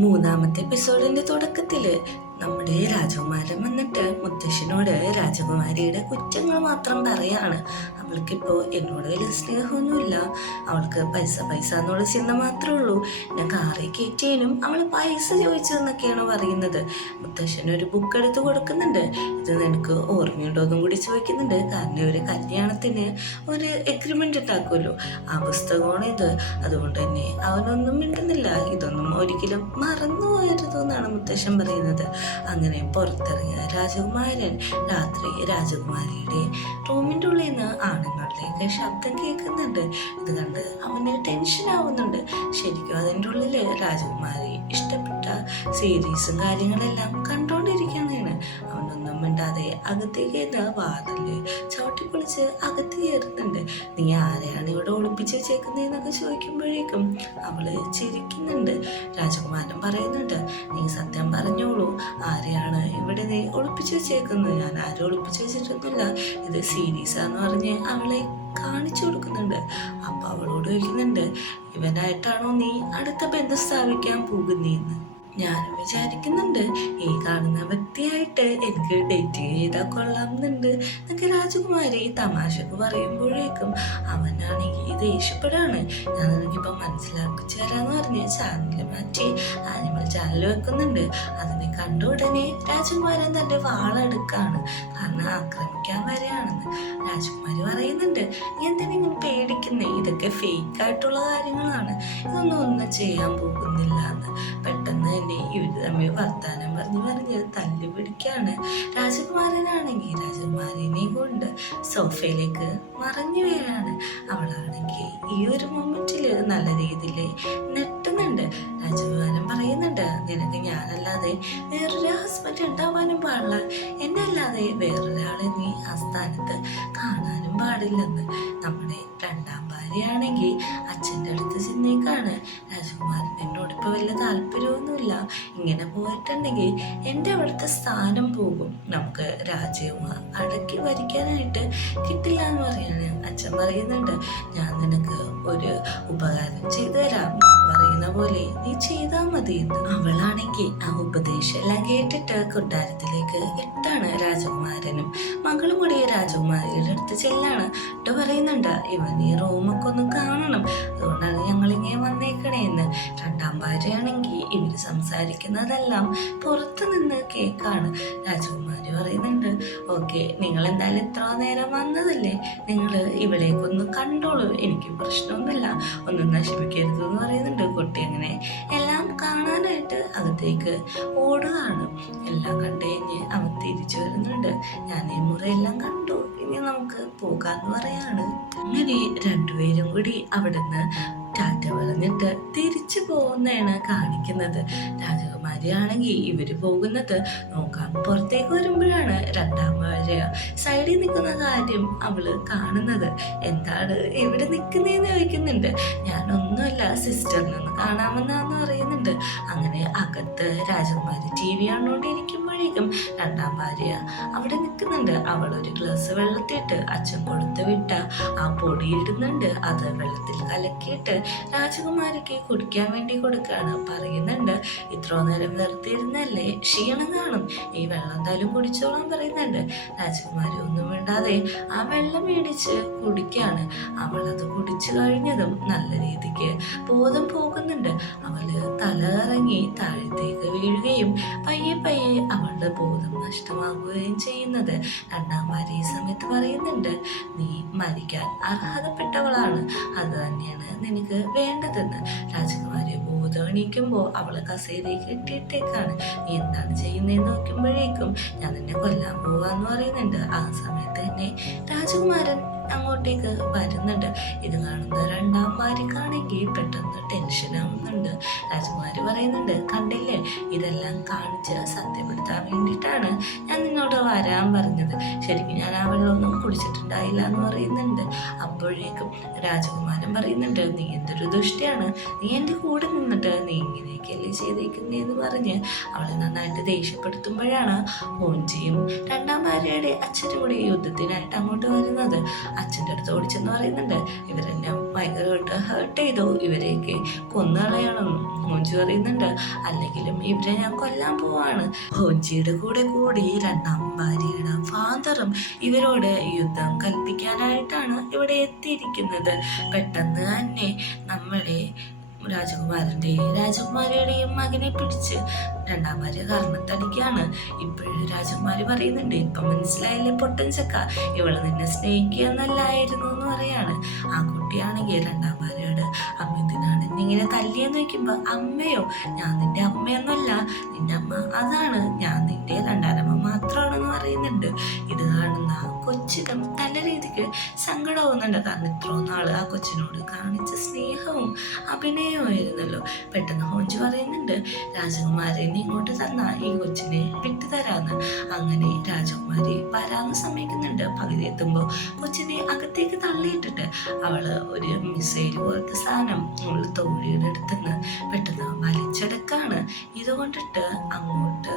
മൂന്നാമത്തെ എപ്പിസോഡിന്റെ തുടക്കത്തില് നമ്മുടെ രാജകുമാരൻ വന്നിട്ട് മുത്തശ്ശനോട് രാജകുമാരിയുടെ കുറ്റങ്ങൾ മാത്രം പറയാണ്. അവൾക്കിപ്പോൾ എന്നോട് വലിയ സ്നേഹമൊന്നുമില്ല, അവൾക്ക് പൈസ പൈസ എന്നുള്ള ചിന്ത മാത്രമേ ഉള്ളൂ, ഞാൻ കാറിൽ കയറ്റിയതിനും അവൾ പൈസ ചോദിച്ചതെന്നൊക്കെയാണ് പറയുന്നത്. മുത്തശ്ശൻ ഒരു ബുക്ക് എടുത്ത് കൊടുക്കുന്നുണ്ട്. ഇത് നിനക്ക് ഓർമ്മയുണ്ടോന്നും കൂടി ചോദിക്കുന്നുണ്ട്. കാരണം ഒരു കല്യാണത്തിന് ഒരു എഗ്രിമെന്റ് ഉണ്ടാക്കുമല്ലോ, ആ പുസ്തകമാണ് ഇത്. അതുകൊണ്ട് തന്നെ അവനൊന്നും മിണ്ടുന്നില്ല. ഇതൊന്നും ഒരിക്കലും മറന്നു പോകരുത് എന്നാണ് മുത്തശ്ശൻ പറയുന്നത്. അങ്ങനെ പുറത്തിറങ്ങിയ രാജകുമാരൻ രാത്രി രാജകുമാരിയുടെ റൂമിൻ്റെ ഉള്ളിൽ നിന്ന് ആണുങ്ങളുടെയൊക്കെ ശബ്ദം കേൾക്കുന്നുണ്ട്. ഇത് കണ്ട് അവന് ടെൻഷൻ ആവുന്നുണ്ട്. ശരിക്കും അതിൻ്റെ ഉള്ളിൽ രാജകുമാരി ഇഷ്ടപ്പെട്ട സീരീസും കാര്യങ്ങളെല്ലാം കണ്ടുകൊണ്ടിരിക്കുകയാണ്. അവനൊന്നും മിണ്ടാതെ അകത്തേക്ക് വാതില് ചവിട്ടിപ്പൊളിച്ച് അകത്ത് കയറുന്നുണ്ട്. നീ ആരെയാണ് ഇവിടെ ഒളിപ്പിച്ച് വെച്ചേക്കുന്നതെന്നൊക്കെ ചോദിക്കുമ്പോഴേക്കും അവള് ചിരിക്കുന്നുണ്ട്. രാജകുമാരൻ പറയുന്നുണ്ട്, നീ സത്യം പറഞ്ഞോളൂ, ആരെയാണ് ഇവിടെ നീ ഒളിപ്പിച്ച് വെച്ചേക്കുന്നത്? ഞാൻ ആരും ഒളിപ്പിച്ച് വെച്ചിട്ടൊന്നുമില്ല, ഇത് സീരീസാന്ന് പറഞ്ഞ് അവളെ കാണിച്ചു കൊടുക്കുന്നുണ്ട്. അപ്പൊ അവളോട് ചോദിക്കുന്നുണ്ട്, ഇവനായിട്ടാണോ നീ അടുത്ത ബന്ധം സ്ഥാപിക്കാൻ പോകുന്നതെന്ന്? ഞാൻ വിചാരിക്കുന്നുണ്ട് ഈ കാണുന്ന വ്യക്തിയായിട്ട് എനിക്ക് ഡേറ്റ് ചെയ്താൽ കൊള്ളാമെന്നുണ്ട് എന്നൊക്കെ രാജകുമാരി തമാശക്ക് പറയുമ്പോഴേക്കും അവനാണെങ്കിൽ ദേഷ്യപ്പെടാണ്. ഞാൻ നിനക്കിപ്പോൾ മനസ്സിലാക്കി തരാന്ന് പറഞ്ഞ് ചാനൽ മാറ്റി ആനിമൽ ചാനൽ വെക്കുന്നുണ്ട്. അതിനെ കണ്ട ഉടനെ രാജകുമാരൻ തൻ്റെ വാളെടുക്കാണ്, കാരണം ആക്രമിക്കാൻ വരെയാണെന്ന്. രാജകുമാരി പറയുന്നുണ്ട്, നീ എന്തിനെങ്കിലും പേടിക്കുന്നേ, ഇതൊക്കെ ഫേക്കായിട്ടുള്ള കാര്യങ്ങളാണ്, ഒന്നും ചെയ്യാൻ പോകുന്നില്ല എന്ന്. പെട്ടെന്ന് തന്നെ ഇവർ തമ്മിൽ വർത്താനം പറഞ്ഞ് തല്ലി പിടിക്കാണ്. രാജകുമാരനാണെങ്കിൽ രാജകുമാരിനെ കൊണ്ട് സോഫയിലേക്ക് മറഞ്ഞു വീഴാണ്. അവളാണെങ്കിൽ ഈ ഒരു മൊമെന്റിൽ നല്ല രീതിയിൽ നെട്ടുന്നുണ്ട്. രാജകുമാരൻ പറയുന്നുണ്ട്, നിനക്ക് ഞാനല്ലാതെ വേറൊരു ഹസ്ബൻഡ് ഉണ്ടാവാനും പാടില്ല, എന്നെ അല്ലാതെ വേറൊരാളെ നീ ആ സ്ഥാനത്ത് കാണാനും പാടില്ലെന്ന്. നമ്മുടെ രണ്ടാം ഭാര്യയാണെങ്കിൽ അച്ഛൻ്റെ അടുത്ത് ചെന്നേക്കാണ്. രാജകുമാരൻ എന്നോട് ഇപ്പോൾ വലിയ താല്പര്യമൊന്നുമില്ല, ഇങ്ങനെ പോയിട്ടുണ്ടെങ്കിൽ എൻ്റെ അവിടുത്തെ സ്ഥാനം പോകും, നമുക്ക് രാജ്യവും അടക്കി ഭരിക്കാനായിട്ട് കിട്ടില്ല എന്ന് പറയാണ്. അച്ഛൻ പറയുന്നുണ്ട്, ഞാൻ നിനക്ക് ഒരു ഉപകാരം ചെയ്തു തരാം, പറയുന്ന പോലെ നീ ചെയ്താൽ മതി എന്ന്. അവളാണെങ്കിൽ ആ ഉപദേശം എല്ലാം കേട്ടിട്ട് കൊട്ടാരത്തിലേക്ക് എത്താണ്. രാജകുമാരനും മകളും കൂടി രാജകുമാരിയുടെ അടുത്ത് ചെല്ലാണ്. ഇട്ട് പറയുന്നുണ്ട്, ഇവൻ ഈ റൂമൊക്കെ ഒന്ന് കാണണം, അതുകൊണ്ടാണ് ഞങ്ങളിങ്ങനെ വന്നേക്കണേന്ന്. രണ്ടാം ഭാര്യയാണെങ്കിൽ ഇവര് സംസാരിക്കുന്നതെല്ലാം പുറത്തു നിന്ന് കേൾക്കാണ്. രാജകുമാരി പറയുന്നുണ്ട്, ഓക്കെ, നിങ്ങൾ എന്തായാലും ഇത്ര നേരം വന്നതല്ലേ, നിങ്ങൾ ഇവിടേക്കൊന്ന് കണ്ടോളൂ, എനിക്ക് പ്രശ്നമൊന്നുമില്ല, ഒന്നും നശിപ്പിക്കരുത് എന്ന് പറയുന്നുണ്ട്. കുട്ടി അങ്ങനെ എല്ലാം കാണാനായിട്ട് അകത്തേക്ക് ഓടുകയാണ്. എല്ലാം കണ്ടു കഴിഞ്ഞ് അവൻ തിരിച്ചു വരുന്നുണ്ട്. ഞാൻ ഈ മുറയെല്ലാം കണ്ടു, ഇനി നമുക്ക് പോകാന്ന് പറയാണ്. അങ്ങനെ രണ്ടുപേരും കൂടി അവിടുന്ന് ടാറ്റ പറഞ്ഞിട്ട് തിരിച്ചു പോകുന്നതാണ് കാണിക്കുന്നത്. രാജകുമാരിയാണെങ്കിൽ ഇവര് പോകുന്നത് നോക്കാൻ പുറത്തേക്ക് വരുമ്പോഴാണ് രണ്ടാം ഭാര്യ സൈഡിൽ നിൽക്കുന്ന കാര്യം അവള് കാണുന്നത്. എന്താണ് ഇവിടെ നിൽക്കുന്നതെന്ന് ചോദിക്കുന്നുണ്ട്. ഞാനൊന്നുമല്ല, സിസ്റ്ററിനൊന്ന് കാണാമെന്നാന്ന് പറയുന്നുണ്ട്. അങ്ങനെ അകത്ത് രാജകുമാരി TV കണ്ടുകൊണ്ടിരിക്കുമ്പോഴേക്കും രണ്ടാം ഭാര്യ അവിടെ നിൽക്കുന്നുണ്ട്. അവളൊരു ഗ്ലാസ് വെള്ളത്തിട്ട് അച്ഛൻ കൊടുത്ത് വിട്ട ആ പൊടി ഇടുന്നുണ്ട്. അത് വെള്ളത്തിൽ കലക്കിയിട്ട് രാജകുമാരിക്ക് കുടിക്കാൻ വേണ്ടി കൊടുക്കുകയാണ്. പറയുന്നുണ്ട്, ഇത്ര നേരം നിർത്തിയിരുന്നല്ലേ, ക്ഷീണം കാണും, ഈ വെള്ളം എന്തായാലും കുടിച്ചോളാൻ പറയുന്നുണ്ട്. രാജകുമാരി ഒന്നും വേണ്ടാതെ ആ വെള്ളം മേടിച്ച് കുടിക്കുകയാണ്. അവളത് കുടിച്ചു കഴിഞ്ഞതും നല്ല രീതിക്ക് ബോധം പോകുന്നുണ്ട്. അവള് തല ഇറങ്ങി താഴത്തേക്ക് വീഴുകയും പയ്യെ പയ്യെ അവളുടെ ബോധം നഷ്ടമാകുകയും ചെയ്യുന്നത്. രണ്ടാം ഭാര്യ ഈ സമയത്ത് പറയുന്നുണ്ട്, നീ മരിക്കാൻ അർഹതപ്പെട്ടവളാണ്, അത് തന്നെയാണ് നിനക്ക് വേണ്ടതെന്ന്. രാജകുമാരിയെ ബോധമെണീക്കുമ്പോൾ അവളെ കസേരയിൽ കെട്ടിയിട്ടേക്കാണ്. നീ എന്താണ് ചെയ്യുന്നതെന്ന് നോക്കുമ്പോഴേക്കും ഞാൻ നിന്നെ കൊല്ലാൻ പോവാന്ന് പറയുന്നുണ്ട്. ആ സമയത്ത് തന്നെ രാജകുമാരൻ അങ്ങോട്ടേക്ക് വരുന്നുണ്ട്. ഇത് കാണുന്ന രണ്ടാം ഭാര്യക്കാണെങ്കിൽ പെട്ടെന്ന് ടെൻഷൻ ആവുന്നുണ്ട്. രാജകുമാരി പറയുന്നുണ്ട്, കണ്ടില്ലേ, ഇതെല്ലാം കാണിച്ച് സത്യപ്പെടുത്താൻ വേണ്ടിയിട്ടാണ് ഞാൻ നിന്നോട് വരാൻ പറഞ്ഞത്, ശരിക്കും ഞാൻ ആ വെള്ളമൊന്നും കുടിച്ചിട്ടുണ്ടായില്ല എന്ന് പറയുന്നുണ്ട്. അപ്പോഴേക്കും രാജകുമാരൻ പറയുന്നുണ്ട്, നീ എന്തൊരു ദുഷ്ടിയാണ്, നീ എൻ്റെ കൂടെ നിന്നിട്ട് നീ ഇങ്ങനെയൊക്കെയല്ലേ ചെയ്തേക്കുന്നതെന്ന് പറഞ്ഞ് അവളെ നന്നായിട്ട് ദേഷ്യപ്പെടുത്തുമ്പോഴാണ് പോഞ്ചിയും രണ്ടാം ഭാര്യയുടെ അച്ഛനും കൂടി യുദ്ധത്തിനായിട്ട് അങ്ങോട്ട് വരുന്നത്. അച്ഛൻ്റെ അടുത്ത് ഓടിച്ചെന്ന് പറയുന്നുണ്ട് ഇവരെന്നെ ഭയങ്കരമായിട്ട് ഹേർട്ട് ചെയ്തു, ഇവരെയൊക്കെ കൊന്നുകളയണമെന്നും. ഹോഞ്ചി പറയുന്നുണ്ട് അല്ലെങ്കിലും ഇവരെ ഞാൻ കൊല്ലാൻ പോവാണ്. ഹോഞ്ചിയുടെ കൂടെ കൂടി രണ്ടാം ഭാര്യയുടെ ഫാദറും ഇവരോട് യുദ്ധം കൽപ്പിക്കാനായിട്ടാണ് ഇവിടെ എത്തിയിരിക്കുന്നത്. പെട്ടെന്ന് തന്നെ നമ്മുടെ രാജകുമാരൻ്റെയും രാജകുമാരിയുടെയും മകനെ പിടിച്ച് രണ്ടാം ഭാര്യ കർമ്മത്തടിക്കാണ്. ഇപ്പോഴും രാജകുമാരി പറയുന്നുണ്ട് ഇപ്പം മനസ്സിലായില്ലേ പൊട്ടൻ ചക്ക, ഇവള് നിന്നെ സ്നേഹിക്കുക എന്നല്ലായിരുന്നു എന്ന് പറയാണ്. ആ കുട്ടിയാണെങ്കിൽ രണ്ടാം ഭാര്യയോട് അമ്മ എന്തിനാണ് ഇങ്ങനെ തല്ലിയെന്ന് ചോദിക്കുമ്പോ അമ്മയോ, ഞാൻ നിന്റെ അമ്മയൊന്നുമല്ല, നിന്റെ അമ്മ അതാണ്, ഞാൻ നിന്റെ രണ്ടാനമ്മ മാത്രമാണെന്ന് പറയുന്നുണ്ട്. ഇത് കാണുന്ന കൊച്ചിനും നല്ല രീതിക്ക് സങ്കടമാവുന്നുണ്ട്. കാരണം ഇത്രയോ നാള് ആ കൊച്ചിനോട് കാണിച്ച സ്നേഹവും അഭിനയമായിരുന്നല്ലോ. പെട്ടെന്ന് ഹോഞ്ചി പറയുന്നുണ്ട് രാജകുമാരനെ ഇങ്ങോട്ട് തന്നാ ഈ കൊച്ചിനെ വിട്ടുതരാന്ന്. അങ്ങനെ രാജകുമാരി വരാന്ന് സമ്മതിക്കുന്നുണ്ട്. പകുതി എത്തുമ്പോൾ കൊച്ചിനെ അകത്തേക്ക് തള്ളിയിട്ടിട്ട് അവള് ഒരു മിസൈൽ പോലത്തെ സാധനം അവള് തോഴിയുടെ അടുത്തുനിന്ന് പെട്ടെന്ന് വലിച്ചെടുക്കാണ്. ഇതുകൊണ്ടിട്ട് അങ്ങോട്ട്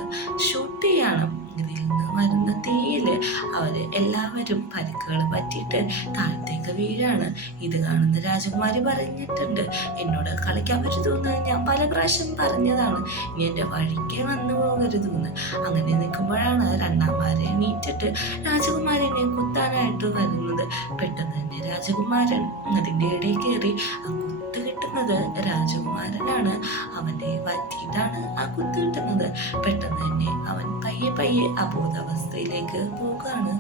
ഷൂട്ട് ചെയ്യാണ്. ഇതിൽ നിന്ന് വരുന്ന തീയില് അവര് എല്ലാവരും പരിക്കുകൾ പറ്റിയിട്ട് താഴത്തേക്ക് വീഴാണ്. ഇത് കാണുന്ന രാജകുമാരി പറഞ്ഞിട്ടുണ്ട് എന്നോട് കളിക്കാൻ പറ്റരുതെന്ന് ഞാൻ പല പ്രാവശ്യം പറഞ്ഞതാണ്, ഇനി എൻ്റെ വഴിക്ക് വന്നു പോകരുതെന്ന്. അങ്ങനെ നിൽക്കുമ്പോഴാണ് രണ്ടാം ഭാര്യ എണീറ്റിട്ട് രാജകുമാരനെ കുത്താനായിട്ട് വരുന്നത്. പെട്ടെന്ന് തന്നെ രാജകുമാരൻ അതിൻ്റെ ഇടയിൽ കയറി ആ കുത്ത് കിട്ടുന്നത് രാജകുമാരനാണ്. അവൻ്റെ വറ്റിയിട്ടാണ് ആ കുത്ത് കിട്ടുന്നത്. പെട്ടെന്ന് തന്നെ അവൻ പയ്യെ പയ്യെ അബോധാവസ്ഥയിലേക്ക് പോകാണ്.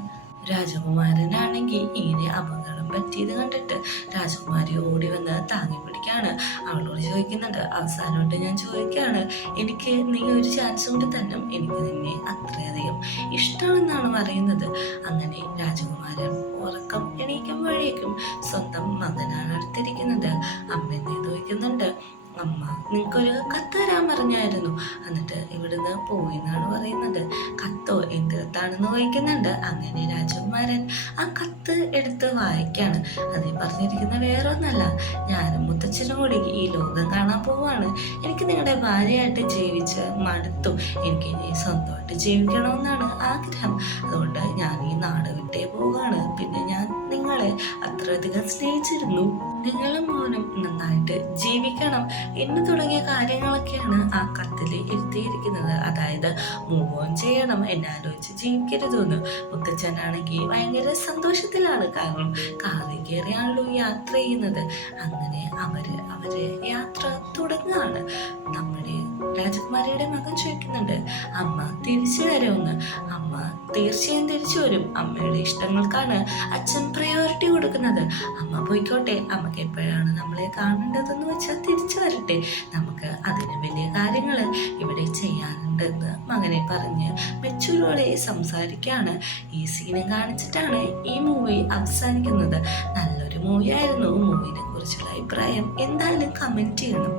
രാജകുമാരനാണെങ്കിൽ ഇങ്ങനെ അപകടം പറ്റിയത് കണ്ടിട്ട് രാജകുമാരി ഓടി വന്ന് താങ്ങി പിടിക്കാണ്. അവളോട് ചോദിക്കുന്നുണ്ട് അവസാനമായിട്ട് ഞാൻ ചോദിക്കാണ്, എനിക്ക് നീ ഒരു ചാൻസ് കൊണ്ട് തന്നെ, എനിക്ക് നിന്നെ അത്രയധികം ഇഷ്ടമാണെന്നാണ് പറയുന്നത്. അങ്ങനെ രാജകുമാരൻ ഉറക്കം എണീക്കുമ്പോഴേക്കും സ്വന്തം മകനാണ് അടുത്തിരിക്കുന്നത്. അമ്മ എന്നെ ചോദിക്കുന്നുണ്ട് അമ്മ നിനക്കൊരു കത്ത് തരാൻ പറഞ്ഞായിരുന്നു, എന്നിട്ട് ഇവിടുന്ന് പോയി എന്നാണ് പറയുന്നത്. കത്തോ, എന്ത് കത്താണെന്ന് ചോദിക്കുന്നുണ്ട്. അങ്ങനെ രാജകുമാരൻ ആ കത്ത് എടുത്ത് വായിക്കാണ്. അതിൽ പറഞ്ഞിരിക്കുന്ന വേറെ ഒന്നല്ല, ഞാനും മുത്തച്ഛനും കൂടി ഈ ലോകം കാണാൻ പോവാണ്. എനിക്ക് നിങ്ങളുടെ ഭാര്യയായിട്ട് ജീവിച്ച് മടുത്തു, എനിക്ക് ഇനി സ്വന്തമായിട്ട് ജീവിക്കണമെന്നാണ് ആഗ്രഹം. അതുകൊണ്ട് ഞാൻ ഈ നാട് വിട്ടേ പോവാണ്. പിന്നെ ഞാൻ നിങ്ങളെ അത്രയധികം സ്നേഹിച്ചിരുന്നു, നിങ്ങളും മോനും നന്നായിട്ട് ജീവിക്കണം എന്ന് തുടങ്ങിയ കാര്യങ്ങളൊക്കെയാണ് ആ കത്തിൽ എഴുതിയിരിക്കുന്നത്. അതായത് മൂവ് ഓൺ ചെയ്യണം, എന്നെ ആലോചിച്ച് ജീവിക്കരുതെന്ന്. മുത്തച്ഛനാണെങ്കിൽ ഭയങ്കര സന്തോഷത്തിലാണ്, കാരണം കാറിൽ കയറിയാണല്ലോ യാത്ര ചെയ്യുന്നത്. അങ്ങനെ അവര് യാത്ര തുടങ്ങുകയാണ്. നമ്മുടെ രാജകുമാരിയുടെ മകൻ ചോദിക്കുന്നുണ്ട് അമ്മ തിരിച്ചു വരുമെന്ന്. അമ്മ തീർച്ചയായും തിരിച്ചു വരും, അമ്മയുടെ ഇഷ്ടങ്ങൾക്കാണ് അച്ഛൻ പ്രയോറിറ്റി കൊടുക്കുന്നത്. അമ്മ പോയിക്കോട്ടെ, അമ്മക്ക് എപ്പോഴാണ് നമ്മളെ കാണേണ്ടതെന്ന് വെച്ചാൽ തിരിച്ചു വരട്ടെ, നമുക്ക് അതിന് വലിയ കാര്യങ്ങൾ ഇവിടെ ചെയ്യാനുണ്ടെന്ന് മകനെ പറഞ്ഞ് മെച്ചൂരോടെ സംസാരിക്കുകയാണ്. ഈ സീനെ കാണിച്ചിട്ടാണ് ഈ മൂവി അവസാനിക്കുന്നത്. നല്ലൊരു മൂവി ആയിരുന്നു. മൂവിനെ കുറിച്ചുള്ള അഭിപ്രായം എന്തായാലും കമൻറ്റ് ചെയ്യണം.